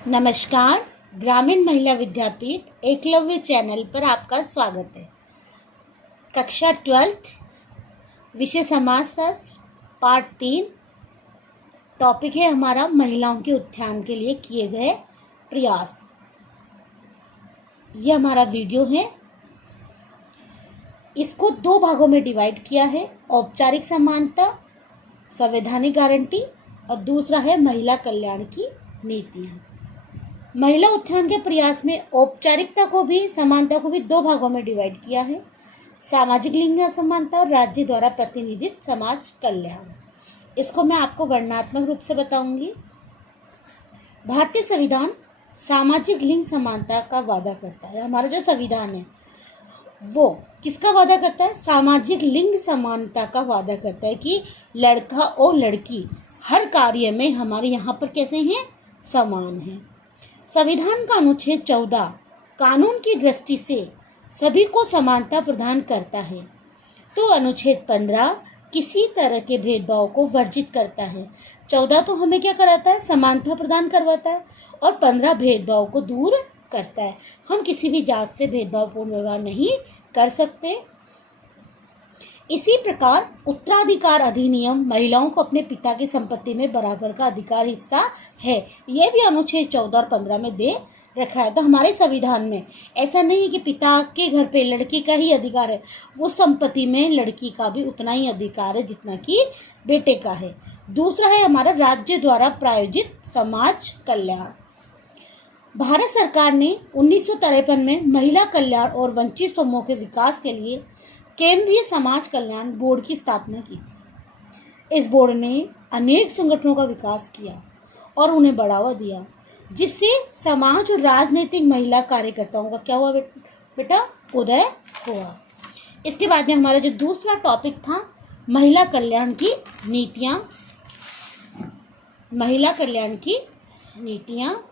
नमस्कार। ग्रामीण महिला विद्यापीठ एकलव्य चैनल पर आपका स्वागत है। कक्षा 12th विषय समाजशास्त्र पार्ट 3 टॉपिक है हमारा महिलाओं के उत्थान के लिए किए गए प्रयास। यह हमारा वीडियो है। इसको 2 भागों में डिवाइड किया है। औपचारिक समानता संवैधानिक गारंटी और दूसरा है महिला कल्याण की नीतियाँ। महिला उत्थान के प्रयास में औपचारिकता को भी समानता को भी 2 भागों में डिवाइड किया है। सामाजिक लिंग असमानता और राज्य द्वारा प्रतिनिधित समाज कल्याण। इसको मैं आपको वर्णनात्मक रूप से बताऊंगी। भारतीय संविधान सामाजिक लिंग समानता का वादा करता है। हमारा जो संविधान है वो किसका वादा करता है? सामाजिक लिंग समानता का वादा करता है कि लड़का और लड़की हर कार्य में हमारे यहाँ पर कैसे हैं? समान हैं। संविधान का अनुच्छेद 14 कानून की दृष्टि से सभी को समानता प्रदान करता है, तो अनुच्छेद 15 किसी तरह के भेदभाव को वर्जित करता है। 14 तो हमें क्या कराता है? समानता प्रदान करवाता है और 15 भेदभाव को दूर करता है। हम किसी भी जात से भेदभावपूर्ण व्यवहार नहीं कर सकते। इसी प्रकार उत्तराधिकार अधिनियम महिलाओं को अपने पिता की संपत्ति में बराबर का अधिकार हिस्सा है। यह भी अनुच्छेद 14 और 15 में दे रखा है। तो हमारे संविधान में ऐसा नहीं है कि पिता के घर पे लड़की का ही अधिकार है, वो संपत्ति में लड़की का भी उतना ही अधिकार है जितना कि बेटे का है। दूसरा है हमारा राज्य द्वारा प्रायोजित समाज कल्याण। भारत सरकार ने 1953 में महिला कल्याण और वंचित समूहों के विकास के लिए केंद्रीय समाज कल्याण बोर्ड की स्थापना की थी। इस बोर्ड ने अनेक संगठनों का विकास किया और उन्हें बढ़ावा दिया, जिससे समाज और राजनीतिक महिला कार्यकर्ताओं का क्या हुआ बेटा? उदय हुआ। इसके बाद में हमारा जो दूसरा टॉपिक था महिला कल्याण की नीतियाँ। महिला कल्याण की नीतियाँ।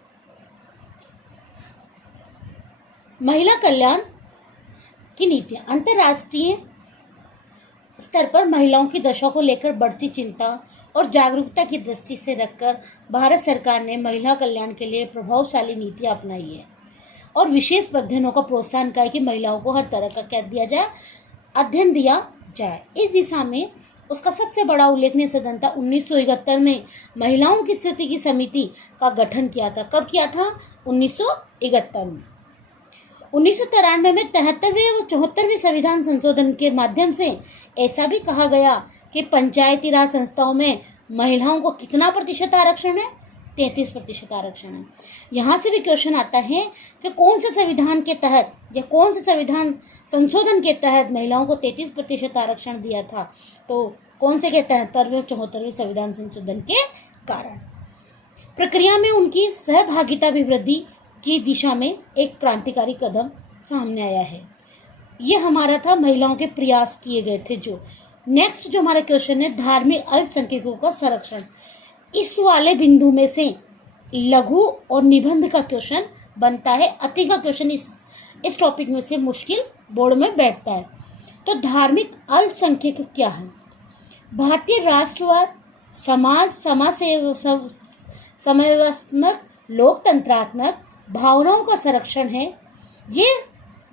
महिला कल्याण की नीतियाँ अंतर्राष्ट्रीय स्तर पर महिलाओं की दशा को लेकर बढ़ती चिंता और जागरूकता की दृष्टि से रखकर भारत सरकार ने महिला कल्याण के लिए प्रभावशाली नीतियाँ अपनाई है और विशेष अध्ययनों का प्रोत्साहन किया है कि महिलाओं को हर तरह का क्या दिया जाए? अध्ययन दिया जाए। इस दिशा में उसका सबसे बड़ा उल्लेखनीय सदन था 1971 में महिलाओं की स्थिति की समिति का गठन किया था। कब किया था? 1971 में। 1993 में 73वें व 74वें संविधान संशोधन के माध्यम से ऐसा भी कहा गया कि पंचायती राज संस्थाओं में महिलाओं को कितना प्रतिशत आरक्षण है? 33% आरक्षण है। यहाँ से भी क्वेश्चन आता है कि कौन से संविधान के तहत या कौन से संविधान संशोधन के तहत महिलाओं को 33% आरक्षण दिया था? तो कौन से के तहत? 73वें 74वें संविधान संशोधन के कारण। प्रक्रिया में उनकी सहभागिता भी वृद्धि की दिशा में एक क्रांतिकारी कदम सामने आया है। ये हमारा था महिलाओं के प्रयास किए गए थे। जो नेक्स्ट जो हमारा क्वेश्चन है धार्मिक अल्पसंख्यकों का संरक्षण। इस वाले बिंदु में से लघु और निबंध का क्वेश्चन बनता है। अति का क्वेश्चन इस टॉपिक में से मुश्किल बोर्ड में बैठता है। तो धार्मिक अल्पसंख्यक क्या है? भारतीय राष्ट्रवाद समव्यवस्थात्मक लोकतंत्रात्मक भावनाओं का संरक्षण है। ये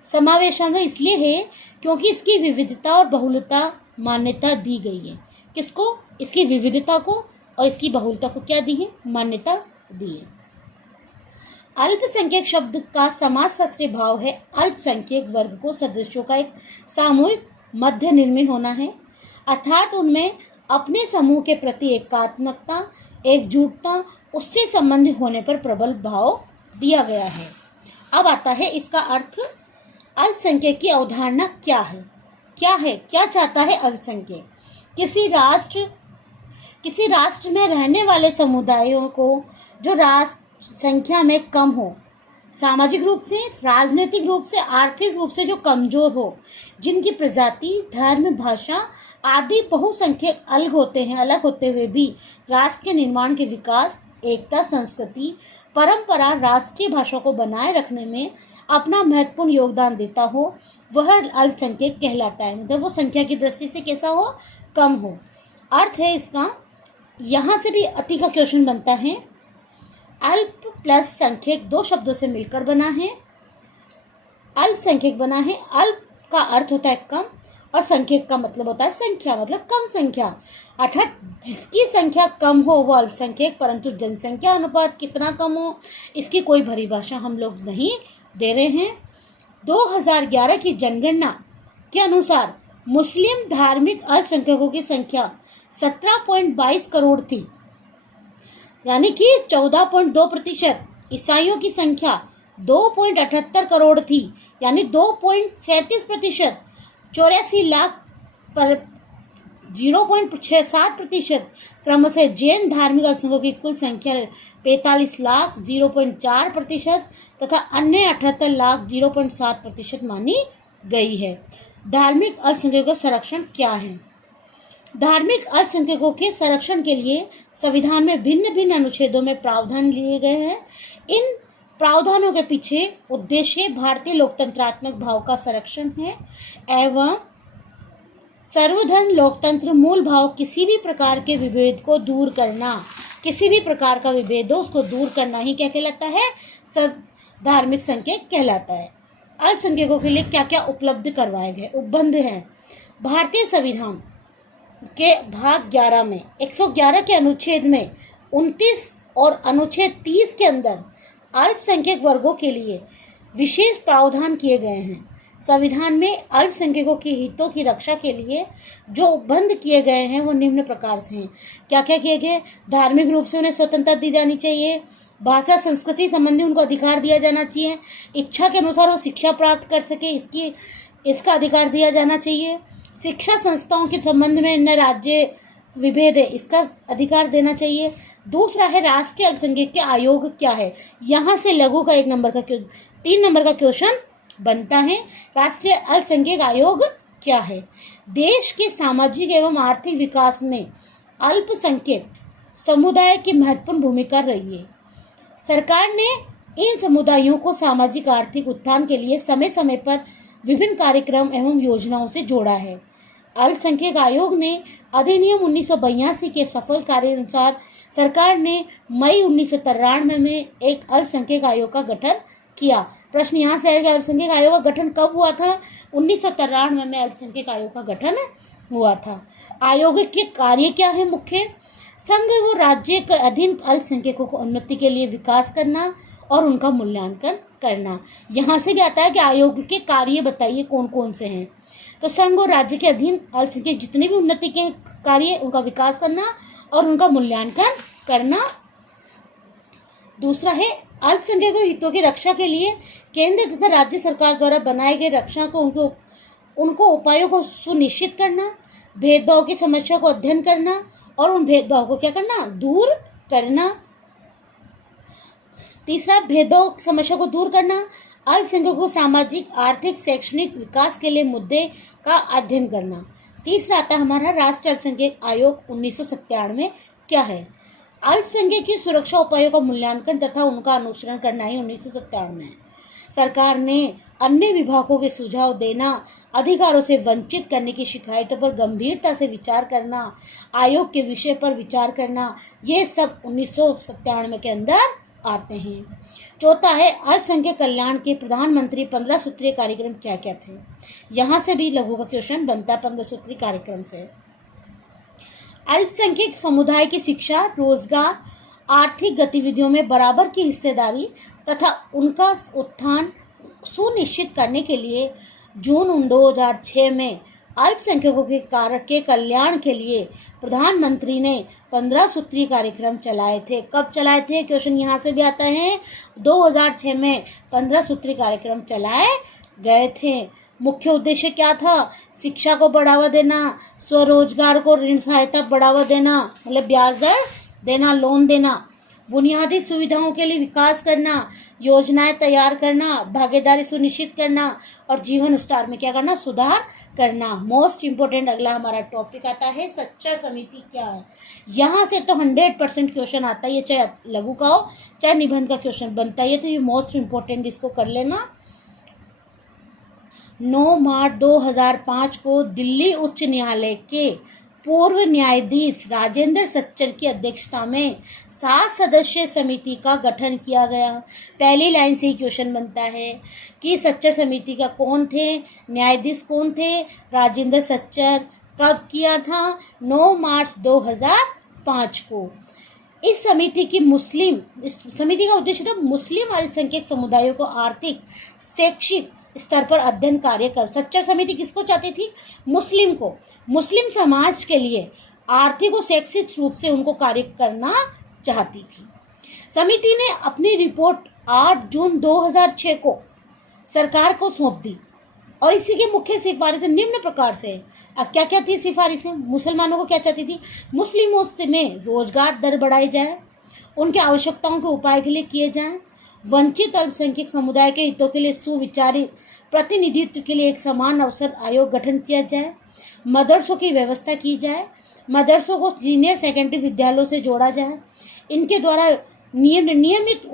समावेशन इसलिए है क्योंकि इसकी विविधता और बहुलता मान्यता दी गई है। किसको? इसकी विविधता को और इसकी बहुलता को क्या दी है? मान्यता दी है। अल्पसंख्यक शब्द का समाजशास्त्रीय भाव है अल्पसंख्यक वर्ग को सदस्यों का एक सामूहिक मध्य निर्मित होना है, अर्थात उनमें अपने समूह के प्रति एकात्मकता एकजुटता उससे संबंधित होने पर प्रबल भाव दिया गया है। अब आता है इसका अर्थ। अल्पसंख्यक की अवधारणा क्या है? क्या चाहता है अल्पसंख्यक? किसी राष्ट्र में रहने वाले समुदायों को जो राष्ट्र संख्या में कम हो, सामाजिक रूप से, राजनीतिक रूप से, आर्थिक रूप से जो कमजोर हो, जिनकी प्रजाति धर्म भाषा आदि बहुसंख्यक अलग होते हुए भी राष्ट्र के निर्माण के विकास एकता संस्कृति परंपरा राष्ट्रीय भाषा को बनाए रखने में अपना महत्वपूर्ण योगदान देता हो, वह अल्पसंख्यक कहलाता है। मतलब वो संख्या की दृष्टि से कैसा हो? कम हो। अर्थ है इसका। यहाँ से भी अति का क्वेश्चन बनता है। अल्प प्लस संख्यक दो शब्दों से मिलकर बना है, अल्पसंख्यक बना है। अल्प का अर्थ होता है कम और संख्यक का मतलब होता है संख्या, मतलब कम संख्या, अर्थात जिसकी संख्या कम हो वो अल्पसंख्यक, परंतु जनसंख्या अनुपात कितना कम हो इसकी कोई परिभाषा हम लोग नहीं दे रहे हैं। 2011 की जनगणना के अनुसार मुस्लिम धार्मिक अल्पसंख्यकों की संख्या 17.22 करोड़ थी, यानी कि 14.2%। ईसाइयों की संख्या 2.78 करोड़ थी, यानी 2.37%। 84 लाख पर 0.67%। क्रमशः जैन धार्मिक अल्पसंख्यकों की कुल संख्या 45 लाख 0.4% तथा अन्य 78 लाख 0.7% मानी गई है। धार्मिक अल्पसंख्यकों का संरक्षण क्या है? धार्मिक अल्पसंख्यकों के संरक्षण के लिए संविधान में भिन्न भिन्न अनुच्छेदों में प्रावधान लिए गए हैं। इन प्रावधानों के पीछे उद्देश्य भारतीय लोकतंत्रात्मक भाव का संरक्षण है एवं सर्वधर्म लोकतंत्र मूल भाव किसी भी प्रकार के विभेद को दूर करना, किसी भी प्रकार का विभेद हो उसको दूर करना ही क्या कहलाता है? धार्मिक संख्यक कहलाता है। अल्पसंख्यकों के लिए क्या क्या उपलब्ध करवाए गए? उपबंध है भारतीय संविधान के भाग 11 में 111 के अनुच्छेद में 29 और अनुच्छेद 30 के अंदर अल्पसंख्यक वर्गों के लिए विशेष प्रावधान किए गए हैं। संविधान में अल्पसंख्यकों के हितों की रक्षा के लिए जो उपबंध किए गए हैं वो निम्न प्रकार से हैं। क्या क्या किए गए? धार्मिक रूप से उन्हें स्वतंत्रता दी जानी चाहिए, भाषा संस्कृति संबंधी उनको अधिकार दिया जाना चाहिए, इच्छा के अनुसार वो शिक्षा प्राप्त कर सके इसका अधिकार दिया जाना चाहिए, शिक्षा संस्थाओं के संबंध में न राज्य विभेद है इसका अधिकार देना चाहिए। दूसरा है राष्ट्रीय अल्पसंख्यक के आयोग क्या है? यहाँ से लघु का 3 नंबर का क्वेश्चन बनता है। राष्ट्रीय अल्पसंख्यक आयोग क्या है? देश के सामाजिक एवं आर्थिक विकास में अल्पसंख्यक समुदाय की महत्वपूर्ण भूमिका रही है। सरकार ने इन समुदायों को सामाजिक आर्थिक उत्थान के लिए समय समय पर विभिन्न कार्यक्रम एवं योजनाओं से जोड़ा है। अल्पसंख्यक आयोग ने अधिनियम 1982 के सफल कार्य अनुसार सरकार ने मई 1993 में एक अल्पसंख्यक आयोग का गठन किया। प्रश्न यहाँ से आएगा, अल्पसंख्यक आयोग का गठन कब हुआ था? 1993 में अल्पसंख्यक आयोग का गठन हुआ था। आयोग के कार्य क्या है? मुख्य संघ व राज्य के अधीन अल्पसंख्यकों को उन्नति के लिए विकास करना और उनका मूल्यांकन करना। यहाँ से भी आता है कि आयोग के कार्य बताइए कौन कौन से हैं। तो संघ और राज्य के अधीन अल्पसंख्यक जितने भी उन्नति के कार्य उनका विकास करना और उनका मूल्यांकन करना। दूसरा है अल्पसंख्यकों हितों की रक्षा के लिए केंद्र तथा राज्य सरकार द्वारा बनाए गए रक्षा को उनको उपायों को सुनिश्चित करना, भेदभाव की समस्या को अध्ययन करना और उन भेदभाव को क्या करना? दूर करना। तीसरा, भेदभाव समस्या को दूर करना, अल्पसंख्यकों को सामाजिक आर्थिक शैक्षणिक विकास के लिए मुद्दे का अध्ययन करना। तीसरा आता है हमारा राष्ट्रीय अल्पसंख्यक आयोग 1997 क्या है? अल्पसंख्यक की सुरक्षा उपायों का मूल्यांकन तथा उनका अनुसरण करना ही 1997 है। सरकार ने अन्य विभागों के सुझाव देना, अधिकारों से वंचित करने की शिकायतों पर गंभीरता से विचार करना, आयोग के विषय पर विचार करना, ये सब 1997 के अंदर आते हैं। चौथा है अल्पसंख्यक कल्याण के प्रधानमंत्री 15 सूत्रीय कार्यक्रम क्या क्या थे? यहाँ से भी लघु का क्वेश्चन बनता है 15 सूत्रीय कार्यक्रम से। अल्पसंख्यक समुदाय की शिक्षा, रोजगार, आर्थिक गतिविधियों में बराबर की हिस्सेदारी तथा उनका उत्थान सुनिश्चित करने के लिए जून 2006 में अल्पसंख्यकों के कल्याण के लिए प्रधानमंत्री ने 15 सूत्रीय कार्यक्रम चलाए थे। कब चलाए थे? क्वेश्चन यहाँ से भी आता है। 2006 में 15 सूत्रीय कार्यक्रम चलाए गए थे। मुख्य उद्देश्य क्या था? शिक्षा को बढ़ावा देना, स्वरोजगार को ऋण सहायता बढ़ावा देना, मतलब ब्याज दर देना, लोन देना, बुनियादी सुविधाओं के लिए विकास करना, योजनाएं तैयार करना, भागीदारी सुनिश्चित करना और जीवन स्तर में क्या करना? सुधार करना। मोस्ट इम्पोर्टेंट अगला हमारा टॉपिक आता है सच्चा समिति क्या है। यहाँ से तो 100% क्वेश्चन आता है, ये चाहे लघु का हो चाहे निबंध का क्वेश्चन बनता है, तो ये मोस्ट इम्पोर्टेंट, इसको कर लेना। 9 मार्च 2005 को दिल्ली उच्च न्यायालय के पूर्व न्यायाधीश राजेंद्र सच्चर की अध्यक्षता में 7 सदस्यीय समिति का गठन किया गया। पहली लाइन से ही क्वेश्चन बनता है कि सच्चर समिति का कौन थे, न्यायाधीश कौन थे, राजेंद्र सच्चर। कब किया था? 9 मार्च 2005 को। इस समिति का उद्देश्य था मुस्लिम अल्पसंख्यक समुदायों को आर्थिक, शैक्षिक स्तर पर अध्ययन कार्य कर। सच्चर समिति किसको चाहती थी? मुस्लिम समाज के लिए आर्थिक और शैक्षिक रूप से उनको कार्य करना चाहती थी। समिति ने अपनी रिपोर्ट 8 जून 2006 को सरकार को सौंप दी और इसी की मुख्य सिफारिशें निम्न प्रकार से। अब क्या क्या थी सिफारिशें? मुसलमानों को क्या चाहती थी? मुस्लिमों में रोजगार दर बढ़ाई जाए, उनके आवश्यकताओं के उपाय के लिए किए जाएं, वंचित अल्पसंख्यक समुदाय के हितों के लिए सुविचारित प्रतिनिधित्व के लिए एक समान अवसर आयोग गठन किया जाए, मदरसों की व्यवस्था की जाए, मदरसों को सीनियर सेकेंडरी विद्यालयों से जोड़ा जाए, इनके द्वारा नियमित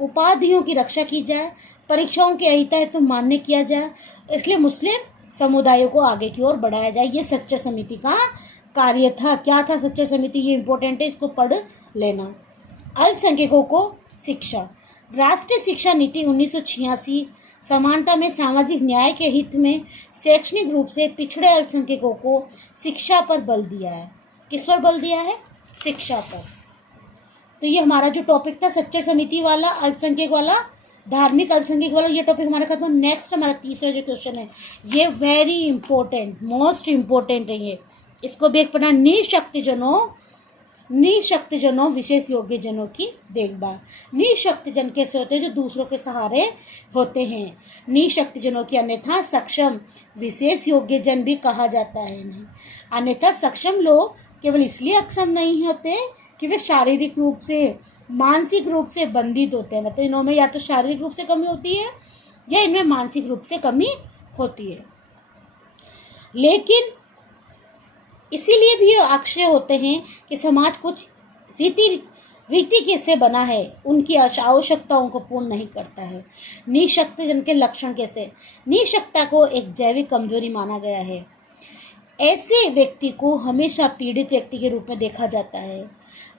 उपाधियों की रक्षा की जाए, परीक्षाओं के अहिता हेतु मान्य किया जाए, इसलिए मुस्लिम समुदायों को आगे की ओर बढ़ाया जाए। ये सच्चर समिति का कार्य था। क्या था सच्चर समिति? ये इंपॉर्टेंट है, इसको पढ़ लेना। अल्पसंख्यकों को शिक्षा। राष्ट्रीय शिक्षा नीति 1986 समानता में सामाजिक न्याय के हित में शैक्षणिक रूप से पिछड़े अल्पसंख्यकों को शिक्षा पर बल दिया है। किस पर बल दिया है? शिक्षा पर। तो ये हमारा जो टॉपिक था सच्चर समिति वाला, अल्पसंख्यक वाला, धार्मिक अल्पसंख्यक वाला, ये टॉपिक हमारा खत्म। नेक्स्ट हमारा तीसरा जो क्वेश्चन है ये वेरी इंपॉर्टेंट, मोस्ट इम्पोर्टेंट है ये। इसको भी एक पढ़ना, निशक्तजनों विशेष योग्य जनों की देखभाल। निशक्तजन कैसे होते हैं? जो दूसरों के सहारे होते हैं। निशक्तजनों की अन्यथा सक्षम विशेष योग्य जन भी कहा जाता है इन्हें। अन्यथा सक्षम लोग केवल इसलिए अक्षम नहीं होते कि वे शारीरिक रूप से, मानसिक रूप से बंधित होते हैं। मतलब इनमें या तो शारीरिक रूप से कमी होती है या इनमें मानसिक रूप से कमी होती है। लेकिन इसीलिए भी अक्षय होते हैं कि समाज कुछ रीति कैसे बना है, उनकी आवश्यकताओं को पूर्ण नहीं करता है। निशक्तजन के लक्षण कैसे? निशक्तता को एक जैविक कमजोरी माना गया है। ऐसे व्यक्ति को हमेशा पीड़ित व्यक्ति के रूप में देखा जाता है।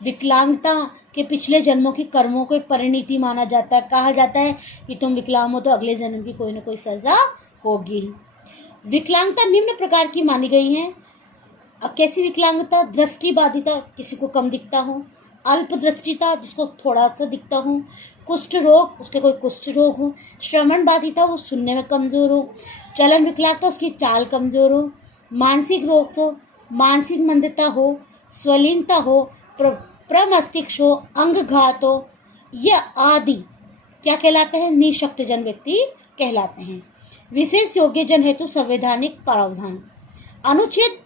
विकलांगता के पिछले जन्मों की कर्मों को परिणति माना जाता है। कहा जाता है कि तुम विकलांग हो तो अगले जन्म की कोई न कोई सजा होगी। विकलांगता निम्न प्रकार की मानी गई है। कैसी विकलांगता? दृष्टिबाधिता, किसी को कम दिखता हो, अल्पदृष्टिता, जिसको थोड़ा सा दिखता हो, कुष्ठ रोग, उसके कोई कुष्ठ रोग हो, श्रवण बाधिता, वो सुनने में कमजोर हो, चलन विकलांगता, उसकी चाल कमजोर हो, मानसिक रोग हो, मानसिक मंदता हो, स्वलीनता हो, प्रमस्तिष्क हो, अंगघात हो, ये आदि क्या कहलाते हैं? निशक्तजन व्यक्ति कहलाते हैं। विशेष योग्यजन हेतु संवैधानिक प्रावधान। अनुच्छेद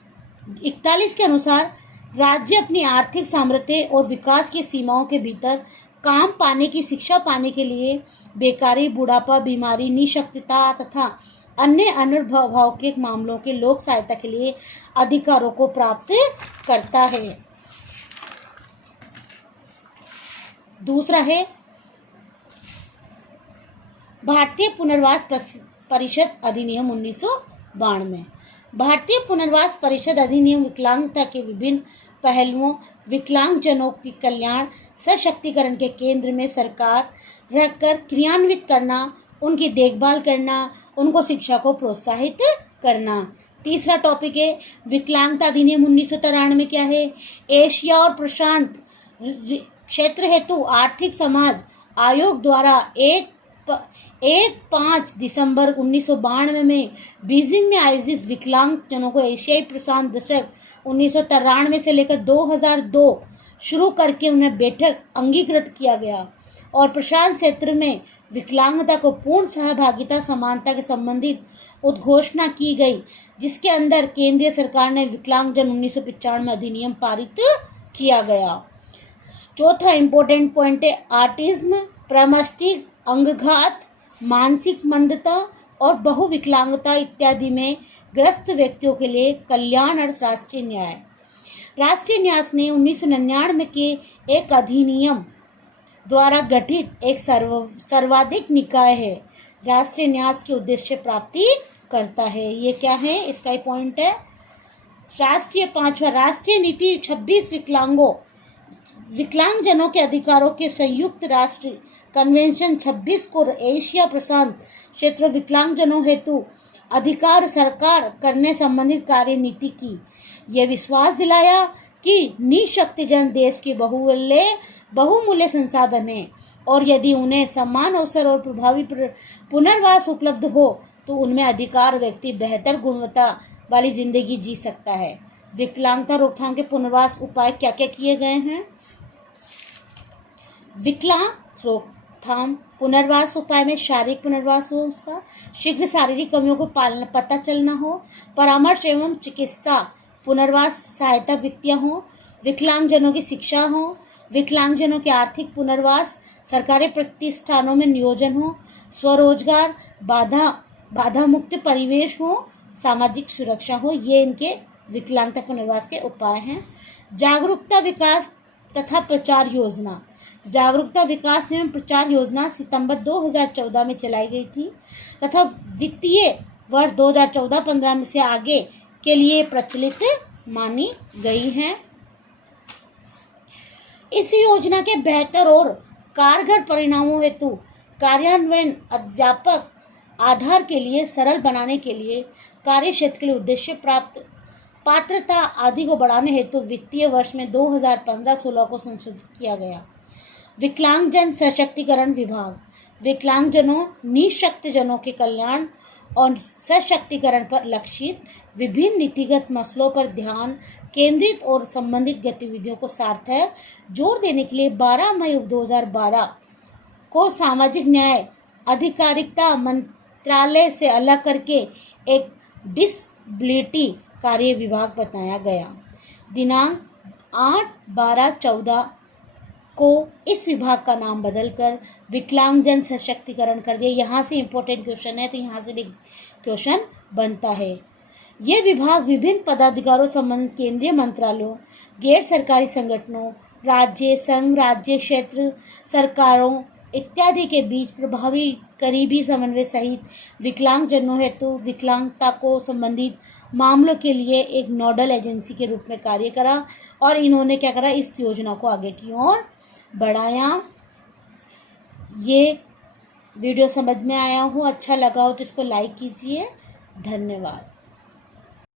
41 के अनुसार राज्य अपनी आर्थिक सामर्थ्य और विकास की सीमाओं के भीतर काम पाने की, शिक्षा पाने के लिए बेकारी, बुढ़ापा, बीमारी, निशक्तता तथा अन्य अनुभवभावक मामलों के लोक सहायता के लिए अधिकारों को प्राप्त करता है। दूसरा है भारतीय पुनर्वास परिषद अधिनियम 1992। भारतीय पुनर्वास परिषद अधिनियम विकलांगता के विभिन्न पहलुओं, विकलांगजनों की कल्याण, सशक्तिकरण के केंद्र में सरकार रहकर क्रियान्वित करना, उनकी देखभाल करना, उनको शिक्षा को प्रोत्साहित करना। तीसरा टॉपिक है विकलांगता अधिनियम 1993 में क्या है? एशिया और प्रशांत क्षेत्र हेतु आर्थिक समाज आयोग द्वारा 5 दिसंबर 1992 में बीजिंग में आयोजित विकलांग जनों को एशियाई प्रशांत दशक 1993 से लेकर 2002 शुरू करके उन्हें बैठक अंगीकृत किया गया और प्रशांत क्षेत्र में विकलांगता को पूर्ण सहभागिता समानता के संबंधित उद्घोषणा की गई, जिसके अंदर केंद्रीय सरकार ने विकलांगजन 1995 में अधिनियम पारित किया गया। चौथा इंपॉर्टेंट पॉइंट है ऑटिज्म, प्रमस्तिष्क अंगघात, मानसिक मंदता और बहुविकलांगता इत्यादि में ग्रस्त व्यक्तियों के लिए कल्याण और राष्ट्रीय न्याय। राष्ट्रीय न्यास ने 1999 के एक अधिनियम द्वारा गठित एक सर्वाधिक निकाय है। राष्ट्रीय न्यास के उद्देश्य प्राप्ति करता है। ये क्या है? इसका ही पॉइंट है पांचवा राष्ट्रीय नीति 26 विकलांगजनों के अधिकारों के संयुक्त राष्ट्र कन्वेंशन 26 को एशिया प्रशांत क्षेत्र विकलांगजनों हेतु अधिकार सरकार करने संबंधित कार्य नीति की यह विश्वास दिलाया कि निशक्तिजन देश की बहुमूल्य संसाधन है और यदि उन्हें समान अवसर और प्रभावी पुनर्वास उपलब्ध हो तो उनमें अधिकार व्यक्ति बेहतर गुणवत्ता वाली जिंदगी जी सकता है। विकलांगता रोकथाम के पुनर्वास उपाय क्या क्या किए गए हैं? विकलांग रोकथाम पुनर्वास उपाय में शारीरिक पुनर्वास हो, उसका शीघ्र शारीरिक कमियों को पता चलना हो, परामर्श एवं चिकित्सा पुनर्वास सहायता वित्तीय हो, विकलांगजनों की शिक्षा हो, विकलांगजनों के आर्थिक पुनर्वास, सरकारी प्रतिष्ठानों में नियोजन हो, स्वरोजगार, बाधा मुक्त परिवेश हो, सामाजिक सुरक्षा हो। ये इनके विकलांगता पुनर्वास के उपाय हैं। जागरूकता विकास तथा प्रचार योजना, जागरूकता विकास एवं प्रचार योजना सितंबर 2014 में चलाई गई थी तथा वित्तीय वर्ष 2014-15 से आगे के लिए प्रचलित मानी गई है। इस योजना के बेहतर और कारगर परिणामों हेतु कार्यान्वयन अध्यापक आधार के लिए सरल बनाने के लिए कार्य क्षेत्र के लिए उद्देश्य प्राप्त पात्रता आदि को बढ़ाने हेतु वित्तीय वर्ष में 2015-16 को संशोधित किया गया। विकलांगजन सशक्तिकरण विभाग विकलांगजनों निशक्तजनों के कल्याण और सशक्तिकरण पर लक्षित विभिन्न नीतिगत मसलों पर ध्यान केंद्रित और संबंधित गतिविधियों को सार्थक जोर देने के लिए 12 मई 2012 को सामाजिक न्याय अधिकारिता मंत्रालय से अलग करके एक डिसेबिलिटी कार्य विभाग बनाया गया। दिनांक 8/12/14 को इस विभाग का नाम बदलकर विकलांगजन सशक्तिकरण कर दिया। यहाँ से इम्पोर्टेंट क्वेश्चन है तो यहाँ से भी क्वेश्चन बनता है। ये विभाग विभिन्न पदाधिकारों संबंधित केंद्रीय मंत्रालयों, गैर सरकारी संगठनों, राज्य संघ राज्य क्षेत्र सरकारों इत्यादि के बीच प्रभावी करीबी समन्वय सहित विकलांगजनों हेतु विकलांगता को संबंधित मामलों के लिए एक नोडल एजेंसी के रूप में कार्य करा और इन्होंने क्या करा, इस योजना को आगे की ओर बढ़ाया। ये वीडियो समझ में आया हो, अच्छा लगा हो तो इसको लाइक कीजिए। धन्यवाद।